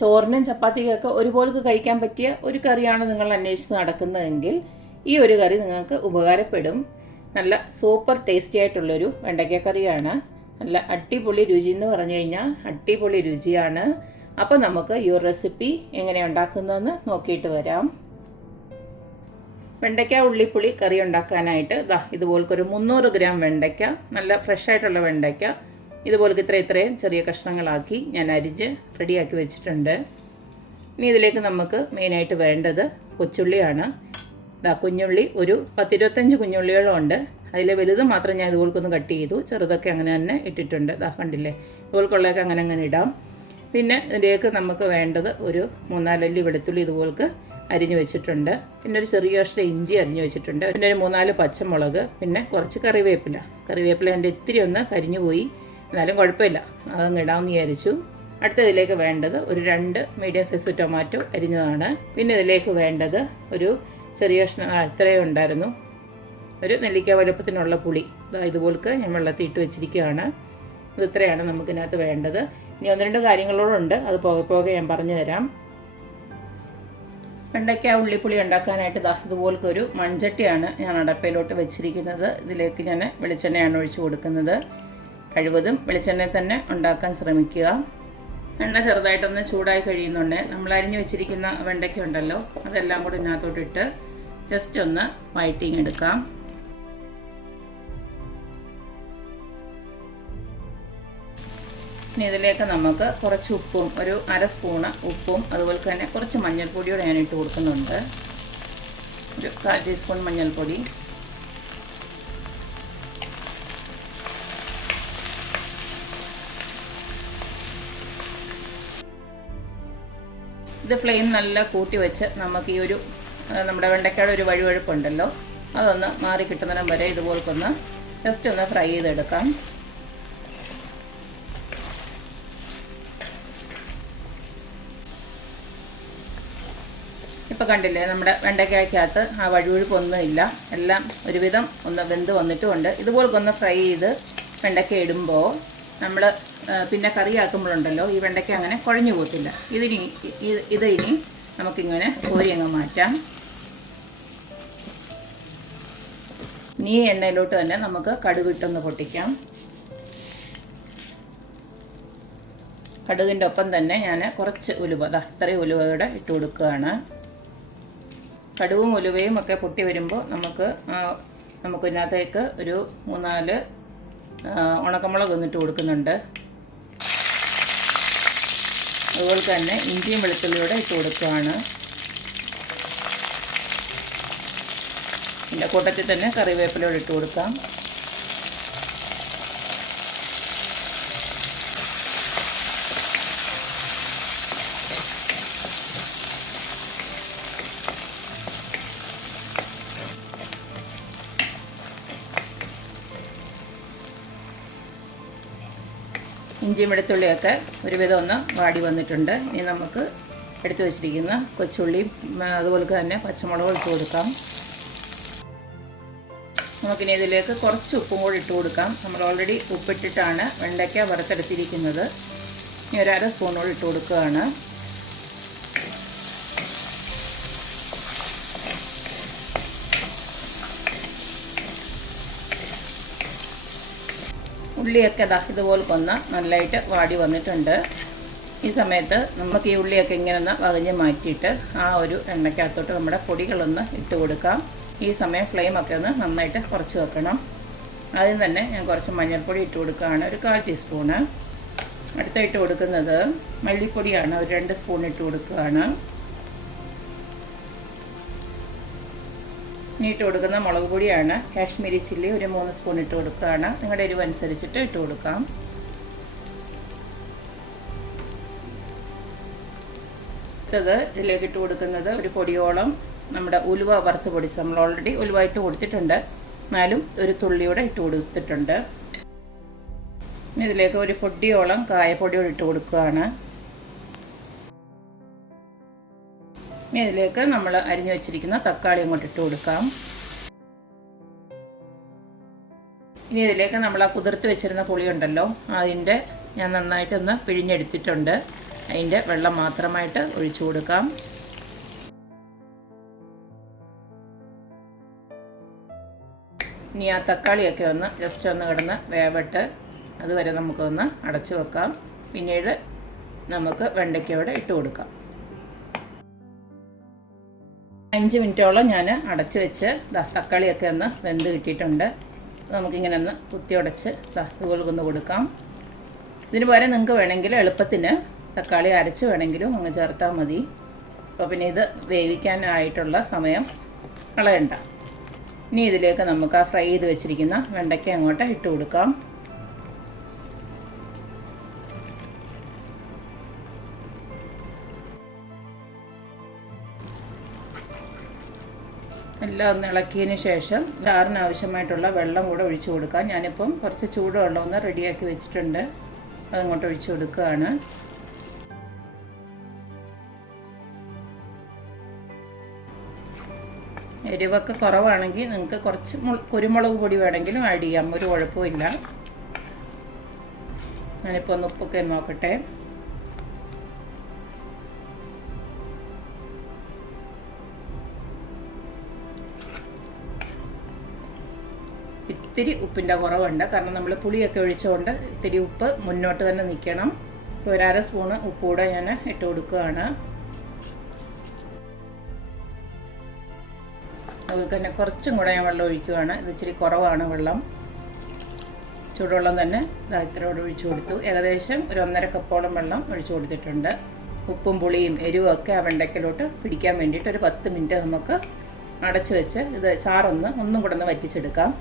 ചോറിനും ചപ്പാത്തിക്കൊക്കെ ഒരുപോലെ കഴിക്കാൻ പറ്റിയ ഒരു കറിയാണ് നിങ്ങൾ അന്വേഷിച്ച് നടക്കുന്നതെങ്കിൽ ഈ ഒരു കറി നിങ്ങൾക്ക് ഉപകാരപ്പെടും. നല്ല സൂപ്പർ ടേസ്റ്റി ആയിട്ടുള്ളൊരു വെണ്ടയ്ക്ക കറിയാണ്. നല്ല അടിപൊളി രുചി എന്ന് പറഞ്ഞു കഴിഞ്ഞാൽ അടിപൊളി രുചിയാണ്. അപ്പോൾ നമുക്ക് ഈ ഒരു റെസിപ്പി എങ്ങനെ ഉണ്ടാക്കുന്നതെന്ന് നോക്കിയിട്ട് വരാം. വെണ്ടയ്ക്ക ഉള്ളിപ്പുളി കറി ഉണ്ടാക്കാനായിട്ട് ഇതുപോലത്തെ ഒരു 300 ഗ്രാം വെണ്ടയ്ക്ക, നല്ല ഫ്രഷ് ആയിട്ടുള്ള വെണ്ടയ്ക്ക ഇതുപോലത്തെ ഇത്രയും ചെറിയ കഷ്ണങ്ങളാക്കി ഞാൻ അരിഞ്ഞ് റെഡിയാക്കി വെച്ചിട്ടുണ്ട്. ഇനി ഇതിലേക്ക് നമുക്ക് മെയിനായിട്ട് വേണ്ടത് കൊച്ചുള്ളിയാണ്. കുഞ്ഞുള്ളി ഒരു 10-25 കുഞ്ഞുള്ളികളുണ്ട്. അതിലെ വലുത് മാത്രം ഞാൻ ഇതുപോലൊന്ന് കട്ട് ചെയ്തു, ചെറുതൊക്കെ അങ്ങനെ തന്നെ ഇട്ടിട്ടുണ്ട്. കണ്ടില്ലേ, ഇതുപോലൊക്കെ അങ്ങനെ ഇടാം. പിന്നെ ഇതിലേക്ക് നമുക്ക് വേണ്ടത് ഒരു 3-4 അല്ലി വെളുത്തുള്ളി ഇതുപോലക്ക് അരിഞ്ഞ് വെച്ചിട്ടുണ്ട്. പിന്നെ ഒരു ചെറിയ കഷ്ണം ഇഞ്ചി അരിഞ്ഞ് വെച്ചിട്ടുണ്ട്. പിന്നെ ഒരു 3-4 പച്ചമുളക്, പിന്നെ കുറച്ച് കറിവേപ്പില എൻ്റെ ഇത്തിരി ഒന്ന് കരിഞ്ഞു പോയി, എന്നാലും കുഴപ്പമില്ല, അതങ്ങ് ഇടാമെന്ന് വിചാരിച്ചു. അടുത്തതിലേക്ക് വേണ്ടത് ഒരു 2 മീഡിയം സൈസ് ടൊമാറ്റോ അരിഞ്ഞതാണ്. പിന്നെ ഇതിലേക്ക് വേണ്ടത് ഒരു ചെറിയ കഷ്ണം ഇത്രയും ഉണ്ടായിരുന്നു, ഒരു നെല്ലിക്ക വലുപ്പത്തിനുള്ള പുളി ഇതുപോലൊക്കെ ഞാൻ വെള്ളത്തിൽ ഇട്ട് വെച്ചിരിക്കുകയാണ്. ഇത്രയാണ് നമുക്കിതിനകത്ത് വേണ്ടത്. ഇനി 1-2 കാര്യങ്ങളോടുണ്ട്, അത് പോകെ ഞാൻ പറഞ്ഞു തരാം. വെണ്ടയ്ക്ക ഉള്ളിപ്പുളി ഉണ്ടാക്കാനായിട്ട് ഇതുപോലത്തെ ഒരു മൺചട്ടിയാണ് ഞാൻ അടപ്പയിലോട്ട് വെച്ചിരിക്കുന്നത്. ഇതിലേക്ക് ഞാൻ വെളിച്ചെണ്ണയാണ് ഒഴിച്ചു കൊടുക്കുന്നത്. കഴിവതും വെളിച്ചെണ്ണയിൽ തന്നെ ഉണ്ടാക്കാൻ ശ്രമിക്കുക. എണ്ണ ചെറുതായിട്ടൊന്ന് ചൂടായി കഴിയുന്നുണ്ട്. നമ്മൾ അരിഞ്ഞു വെച്ചിരിക്കുന്ന വെണ്ടയ്ക്ക ഉണ്ടല്ലോ, അതെല്ലാം കൂടി ഇതിനകത്തോട്ടിട്ട് ജസ്റ്റ് ഒന്ന് വഴറ്റിങ് എടുക്കാം. ഇനി ഇതിലേക്ക് നമുക്ക് കുറച്ച് ഉപ്പും, ഒരു 1/2 സ്പൂണ് ഉപ്പും, അതുപോലെ തന്നെ കുറച്ച് മഞ്ഞൾപ്പൊടിയോടെ ഞാൻ ഇട്ട് കൊടുക്കുന്നുണ്ട്. ഒരു 1/4 ടീസ്പൂൺ മഞ്ഞൾപ്പൊടി. ഇത് ഫ്ലെയിം നല്ല കൂട്ടി വെച്ച് നമുക്ക് ഈ ഒരു നമ്മുടെ വെണ്ടയ്ക്കയുടെ ഒരു വഴുവഴുപ്പുണ്ടല്ലോ, അതൊന്ന് മാറി കിട്ടുന്നിടം വരെ ഇതുപോലൊന്ന് ജസ്റ്റ് ഒന്ന് ഫ്രൈ ചെയ്തെടുക്കാം. ഇപ്പോൾ കണ്ടില്ലേ, നമ്മുടെ വെണ്ടയ്ക്കകത്ത് ആ വഴുവഴുപ്പൊന്നുമില്ല, എല്ലാം ഒരുവിധം ഒന്ന് വെന്ത് വന്നിട്ടുമുണ്ട്. ഇതുപോലൊന്ന് ഫ്രൈ ചെയ്ത് വെണ്ടയ്ക്ക ഇടുമ്പോൾ നമ്മൾ പിന്നെ കറിയാക്കുമ്പോഴുണ്ടല്ലോ ഈ വെണ്ടയ്ക്ക അങ്ങനെ കുഴഞ്ഞു പോകത്തില്ല. ഇനി നമുക്കിങ്ങനെ കോരി അങ്ങ് മാറ്റാം. ഈ എണ്ണയിലോട്ട് തന്നെ നമുക്ക് കടുകിട്ടൊന്ന് പൊട്ടിക്കാം. കടുകിൻ്റെ ഒപ്പം തന്നെ ഞാൻ കുറച്ച് ഉലുവ, ഇത്രയും ഉലുവയുടെ ഇട്ട് കൊടുക്കുകയാണ്. കടുവും ഉലുവയും ഒക്കെ പൊട്ടി വരുമ്പോൾ നമുക്കിതിനകത്തേക്ക് ഒരു 3-4 ഉണക്കമുളക് ഒന്നിട്ട് കൊടുക്കുന്നുണ്ട്. അതുപോലെ തന്നെ ഇഞ്ചിയും വെളുത്തുള്ളിയോടെ ഇട്ട് കൊടുക്കുകയാണ്. ഇതിൻ്റെ കൂട്ടത്തിൽ തന്നെ കറിവേപ്പിലയോടെ ഇട്ട് കൊടുക്കാം. ഇഞ്ചിയും വെളുത്തുള്ളിയൊക്കെ ഒരുവിധം ഒന്ന് വാടി വന്നിട്ടുണ്ട്. ഇനി നമുക്ക് എടുത്തു വെച്ചിരിക്കുന്ന കൊച്ചുള്ളിയും അതുപോലെ തന്നെ പച്ചമുളകും ഇട്ട് കൊടുക്കാം. നമുക്കിനി ഇതിലേക്ക് കുറച്ച് ഉപ്പും കൂടി ഇട്ട് കൊടുക്കാം. നമ്മൾ ഓൾറെഡി ഉപ്പിട്ടിട്ടാണ് വെണ്ടയ്ക്ക വറുത്തെടുത്തിരിക്കുന്നത്. ഇനി ഒരു 1/2 സ്പൂൺ കൂടി ഇട്ട് കൊടുക്കുകയാണ്. ഉള്ളിയൊക്കെ ഇതുപോലൊന്ന് നല്ലതായിട്ട് വാടി വന്നിട്ടുണ്ട്. ഈ സമയത്ത് നമുക്ക് ഈ ഉള്ളിയൊക്കെ ഇങ്ങനെ ഒന്ന് വകഞ്ഞ് മാറ്റിയിട്ട് ആ ഒരു എണ്ണയ്ക്കകത്തോട്ട് നമ്മുടെ പൊടികളൊന്ന് ഇട്ട് കൊടുക്കാം. ഈ സമയം ഫ്ലെയിമൊക്കെ ഒന്ന് നന്നായിട്ട് കുറച്ച് വെക്കണം. ആദ്യം തന്നെ ഞാൻ കുറച്ച് മഞ്ഞൾപ്പൊടി ഇട്ട് കൊടുക്കുകയാണ്, ഒരു 1/4 ടീസ്പൂണ്. അടുത്തായിട്ട് കൊടുക്കുന്നത് മല്ലിപ്പൊടിയാണ്, ഒരു 2 സ്പൂൺ ഇട്ട് കൊടുക്കുകയാണ്. ഇട്ട് കൊടുക്കുന്ന മുളക് പൊടിയാണ് കാശ്മീരി ചില്ലി, ഒരു 3 സ്പൂൺ ഇട്ട് കൊടുക്കുകയാണ്. നിങ്ങളുടെ എരിവ് അനുസരിച്ചിട്ട് ഇട്ട് കൊടുക്കാം. അടുത്തത് ഇതിലേക്ക് ഇട്ട് കൊടുക്കുന്നത് ഒരു പൊടിയോളം നമ്മുടെ ഉലുവ വറുത്ത് പൊടിച്ച്, നമ്മൾ ഓൾറെഡി ഉലുവ ഇട്ട് കൊടുത്തിട്ടുണ്ട്, എന്നാലും ഒരു തുള്ളിയോടെ ഇട്ട് കൊടുത്തിട്ടുണ്ട്. ഇതിലേക്ക് ഒരു പൊടിയോളം കായപ്പൊടിയോടെ ഇട്ട് കൊടുക്കുകയാണ്. ഇനി ഇതിലേക്ക് നമ്മൾ അരിഞ്ഞു വെച്ചിരിക്കുന്ന തക്കാളി അങ്ങോട്ട് ഇട്ട് കൊടുക്കാം. ഇനി ഇതിലേക്ക് നമ്മൾ ആ കുതിർത്ത് വെച്ചിരുന്ന പുളി ഉണ്ടല്ലോ, അതിൻ്റെ ഞാൻ നന്നായിട്ടൊന്ന് പിഴിഞ്ഞെടുത്തിട്ടുണ്ട്. അതിൻ്റെ വെള്ളം മാത്രമായിട്ട് ഒഴിച്ചു കൊടുക്കാം. ഇനി ആ തക്കാളിയൊക്കെ ഒന്ന് ജസ്റ്റ് ഒന്ന് കിടന്ന് വേവട്ട്, അതുവരെ നമുക്കൊന്ന് അടച്ചു വെക്കാം. പിന്നീട് നമുക്ക് വെണ്ടയ്ക്കയോടെ ഇട്ട് കൊടുക്കാം. 5 മിനിറ്റോളം ഞാൻ അടച്ചു വെച്ച് തക്കാളിയൊക്കെ ഒന്ന് വെന്ത് കിട്ടിയിട്ടുണ്ട്. നമുക്കിങ്ങനെ ഒന്ന് കുത്തി ഉടച്ച് ഇതുപോലെ ഒന്ന് കൊടുക്കാം. ഇതിന് പകരം നിങ്ങൾക്ക് വേണമെങ്കിൽ എളുപ്പത്തിന് തക്കാളി അരച്ച് വേണമെങ്കിലും അങ്ങ് ചേർത്താൽ മതി. അപ്പോൾ പിന്നെ ഇത് വേവിക്കാനായിട്ടുള്ള സമയം കളയണ്ട. ഇനി ഇതിലേക്ക് നമുക്ക് ആ ഫ്രൈ ചെയ്ത് വെച്ചിരിക്കുന്ന വെണ്ടയ്ക്ക അങ്ങോട്ട് ഇട്ട് കൊടുക്കാം. എല്ലാം ഒന്ന് ഇളക്കിയതിന് ശേഷം ചാറിന് ആവശ്യമായിട്ടുള്ള വെള്ളം കൂടെ ഒഴിച്ചു കൊടുക്കാം. ഞാനിപ്പം കുറച്ച് ചൂടുവെള്ളം ഒന്ന് റെഡിയാക്കി വെച്ചിട്ടുണ്ട്, അതങ്ങോട്ട് ഒഴിച്ചു കൊടുക്കുകയാണ്. എരിവൊക്കെ കുറവാണെങ്കിൽ നിങ്ങൾക്ക് കുറച്ച് കുരുമുളക് പൊടി വേണമെങ്കിലും ആഡ് ചെയ്യാം, ഒരു കുഴപ്പമില്ല. ഞാനിപ്പോൾ ഒന്ന് ഉപ്പൊക്കെ നോക്കട്ടെ. ഇത്തിരി ഉപ്പിൻ്റെ കുറവുണ്ട്, കാരണം നമ്മൾ പുളിയൊക്കെ ഒഴിച്ചുകൊണ്ട് ഇത്തിരി ഉപ്പ് മുന്നോട്ട് തന്നെ നിൽക്കണം. ഇപ്പോൾ 1/2 സ്പൂണ് ഉപ്പ് കൂടെ ഞാൻ ഇട്ട് കൊടുക്കുകയാണ്. അതുപോലെ തന്നെ കുറച്ചും കൂടെ ഞാൻ വെള്ളം ഒഴിക്കുകയാണ്. ഇത് ഇച്ചിരി കുറവാണ് വെള്ളം. ചൂടുവെള്ളം തന്നെ ഇത്രയോടെ ഒഴിച്ചു കൊടുത്തു. ഏകദേശം ഒരു 1.5 കപ്പോളം വെള്ളം ഒഴിച്ചു കൊടുത്തിട്ടുണ്ട്. ഉപ്പും പുളിയും എരിവും ഒക്കെ ആ വെണ്ടയ്ക്കലോട്ട് പിടിക്കാൻ വേണ്ടിയിട്ട് ഒരു 10 മിനിറ്റ് നമുക്ക് അടച്ചു വെച്ച് ഇത് ഒന്നും കൂടെ ഒന്ന് വറ്റിച്ചെടുക്കാം.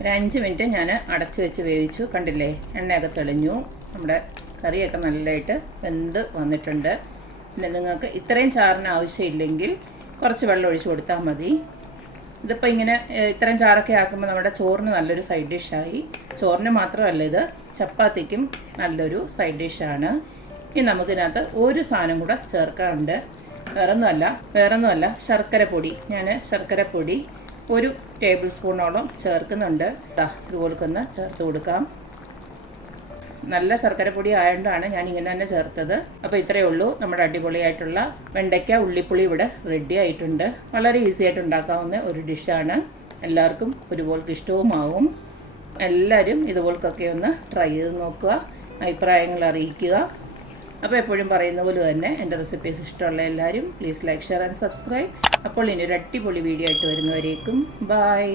ഒരു 5 മിനിറ്റ് ഞാൻ അടച്ചു വെച്ച് വേവിച്ചു. കണ്ടില്ലേ, എണ്ണയൊക്കെ തെളിഞ്ഞു, നമ്മുടെ കറിയൊക്കെ നല്ലതായിട്ട് വെന്ത് വന്നിട്ടുണ്ട്. പിന്നെ നിങ്ങൾക്ക് ഇത്രയും ചാറിന് ആവശ്യമില്ലെങ്കിൽ കുറച്ച് വെള്ളം ഒഴിച്ച് കൊടുത്താൽ മതി. ഇതിപ്പോൾ ഇങ്ങനെ ഇത്രയും ചാറൊക്കെ ആക്കുമ്പോൾ നമ്മുടെ ചോറിന് നല്ലൊരു സൈഡ് ഡിഷായി. ചോറിന് മാത്രമല്ല, ഇത് ചപ്പാത്തിക്കും നല്ലൊരു സൈഡ് ഡിഷാണ്. ഇനി നമുക്കിതിനകത്ത് ഒരു സാധനം കൂടെ ചേർക്കാറുണ്ട്. വേറൊന്നുമല്ല ശർക്കരപ്പൊടി. ഞാൻ ശർക്കരപ്പൊടി 1 ടേബിൾ സ്പൂണോളം ചേർക്കുന്നുണ്ട്. ഇതുപോലൊന്ന് ചേർത്ത് കൊടുക്കാം. നല്ല ശർക്കരപ്പൊടി ആയതുകൊണ്ടാണ് ഞാൻ ഇങ്ങനെ തന്നെ ചേർത്തത്. അപ്പോൾ ഇത്രയേ ഉള്ളൂ, നമ്മുടെ അടിപൊളിയായിട്ടുള്ള വെണ്ടയ്ക്ക ഉള്ളിപ്പുളി ഇവിടെ റെഡി ആയിട്ടുണ്ട്. വളരെ ഈസി ആയിട്ട് ഉണ്ടാക്കാവുന്ന ഒരു ഡിഷാണ്. എല്ലാവർക്കും ഒരുപോൾക്ക് ഇഷ്ടവുമാവും. എല്ലാവരും ഇതുപോൽക്കൊക്കെ ഒന്ന് ട്രൈ ചെയ്ത് നോക്കുക, അഭിപ്രായങ്ങൾ അറിയിക്കുക. അപ്പോൾ എപ്പോഴും പറയുന്ന പോലെ തന്നെ എൻ്റെ റെസിപ്പീസ് ഇഷ്ടമുള്ള എല്ലാവരും please like, share and subscribe. അപ്പോൾ ഇനി ഒരു അടിപൊളി വീഡിയോ ആയിട്ട് വരുന്നവരേക്കും ബൈ.